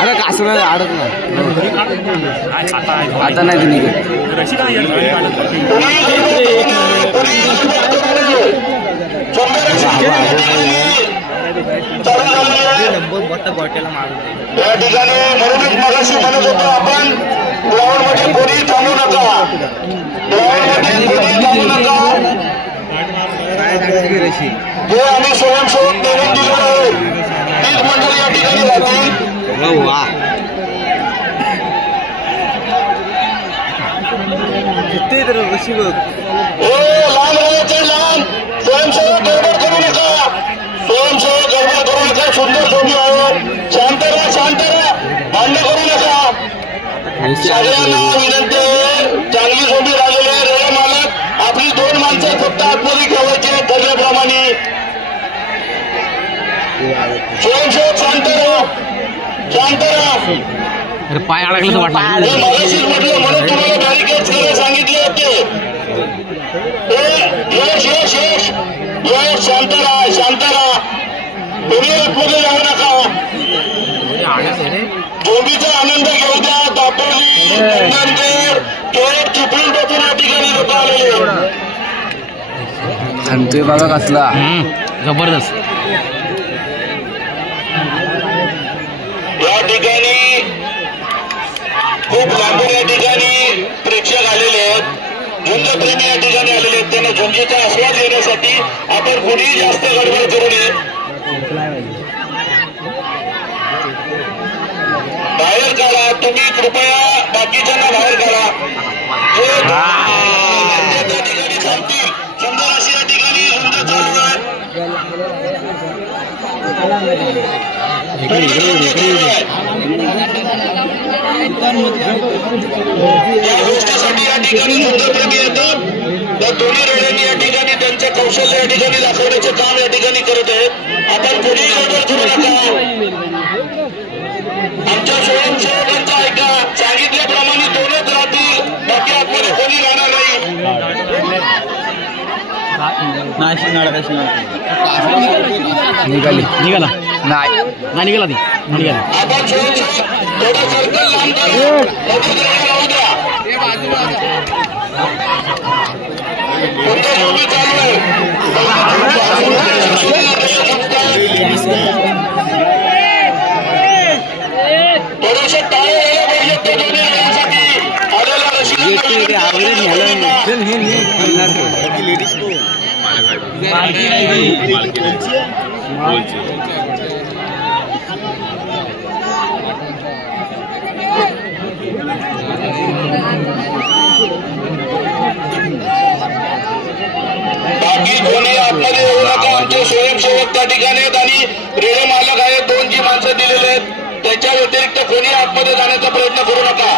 अरे कासुला आडत ना आता नाही तुम्ही या ठिकाणी म्हणूनच मगाशी म्हणत होतो आपण ग्राउंडमध्ये कोणी थांबू नका, ग्राउंडमध्ये कोणी थांबू नका. जे आम्ही स्वयंसेवक निवडून दिलेलो आहोत तीच मंडळी या ठिकाणी जातील. लांब राहायचे, लांब. स्वयंसेवक गडबड करू नका, स्वयंसेवक गडबड करू नका. सुंदर जोडी आहोत. शांत राहा, शांत राहा, भांडण करू नका. सगळ्यांना विनंती आहे, चांगली जोडी राहिलेली आहे. रेल्वे मालक आपली 2 माणसं फक्त आतमध्ये ठेवायची ठरल्याप्रमाणे. स्वयंसेवक शांत राहा, शांत राहा. पाय अडकलं तर वाटलं मगाशीच म्हटलं म्हणून तुम्हाला बॅरिकेड्स करायला सांगितले होते. यश यश यश यश शांत राहा, शांत राहा. तुम्ही आतमध्ये जाऊ नका. जोडीचा आनंद घेऊ द्या. दापोली, नंदनकर, केट, चिपळूण पासून या ठिकाणी लोक आलेले. सांगतोय बघा कसला जबरदस्त. या ठिकाणी खूप लांबून या ठिकाणी प्रेक्षक आलेले आहेत. झुंजप्रेमी या ठिकाणी आलेले आहेत. त्यांना झुंजीचा आस्वाद घेण्यासाठी आपण कुणीही जास्त गडबड करू नये. बाहेर काढा तुम्ही, कृपया बाकीच्यांना बाहेर काढा. त्या ठिकाणी थांबतील. सुंदर अशी या ठिकाणी झुंज चालू आहे. या गोष्टीसाठी या ठिकाणी झुंजप्रेमी येतात. त्या दोन्ही रेड्यांनी या ठिकाणी त्यांचं कौशल्य या ठिकाणी दाखवण्याचे काम या ठिकाणी करत आहेत. आपण कोणीही गडबड करू नका. आमच्या स्वयंसेवकांचं ऐका, सांगितल्याप्रमाणे 2च राहतील, बाकी आतमध्ये कोणी राहणार नाही. निघाली निघाला नाही निघाला ती निघाला. आपण स्वयंसेवक थोडं सर्कल लांब करू, राहू द्या. कोणतं जोडी चालू आहे? थोडेसे टाळे यायला पाहिजे ते दोन्ही रेल्वेसाठी आलेल्या बाकी कोणी आतमध्ये येऊ नका. आमचे स्वयंसेवक त्या ठिकाणी आहेत आणि रेल्वे मालक आहेत. 2 जी माणसं दिलेले आहेत. त्याच्या व्यतिरिक्त कोणी आतमध्ये जाण्याचा प्रयत्न करू नका.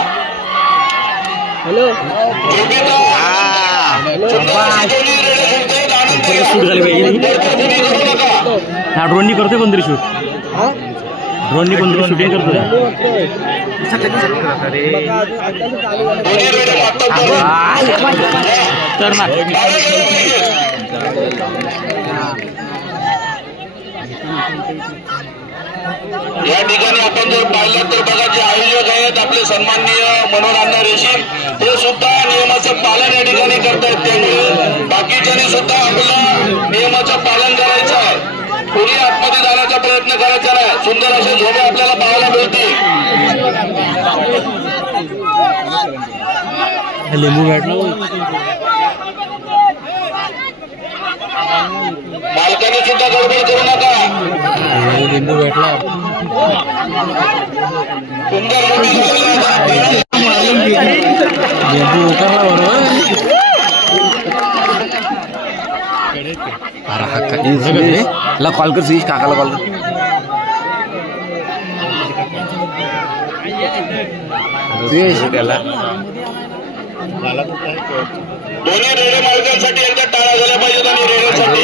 ड्रोननी करतोय कोणतरी शूट, ड्रोननी कोणतरी शूटिंग करतोय. तर ना या ठिकाणी आपण जर पाहिलं तर बघा जे आयोजक आहेत आपले सन्माननीय मनोहर अण्णा रेशीम ते सुद्धा नियमाचं पालन या ठिकाणी करतायत. त्यामुळे बाकीच्यांनी सुद्धा आपलं नियमाचं पालन करायचं आहे. कोणी आतमध्ये जाण्याचा प्रयत्न करायचा नाही. सुंदर असे झोडे आपल्याला पाहायला मिळतील. लिंबू भेटला मालकाने सुद्धा गडबड करू नका. लिंबू भेटला सुंदर लिंबू उतरला बरोबर. अरे हा ला कॉल कर सुईश काकाला कॉल कर. त्याला दोन्ही रेल्वे मार्गांसाठी एकदा टाळा झाल्या पाहिजेत आणि रेल्वेसाठी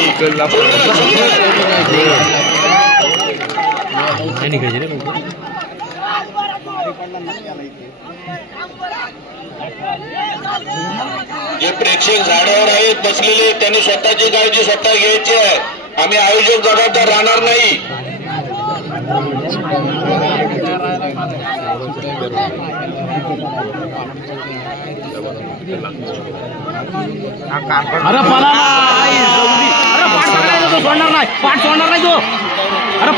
जे प्रेक्षक झाडावर आहेत बसलेले त्यांनी स्वतःची काळजी स्वतः घ्यायची आहे. आम्ही आयोजक जबाबदार राहणार नाही. अरे पाला, अरे पाठ सोडणार नाही तो, पाठ सोडणार नाही तो. अरे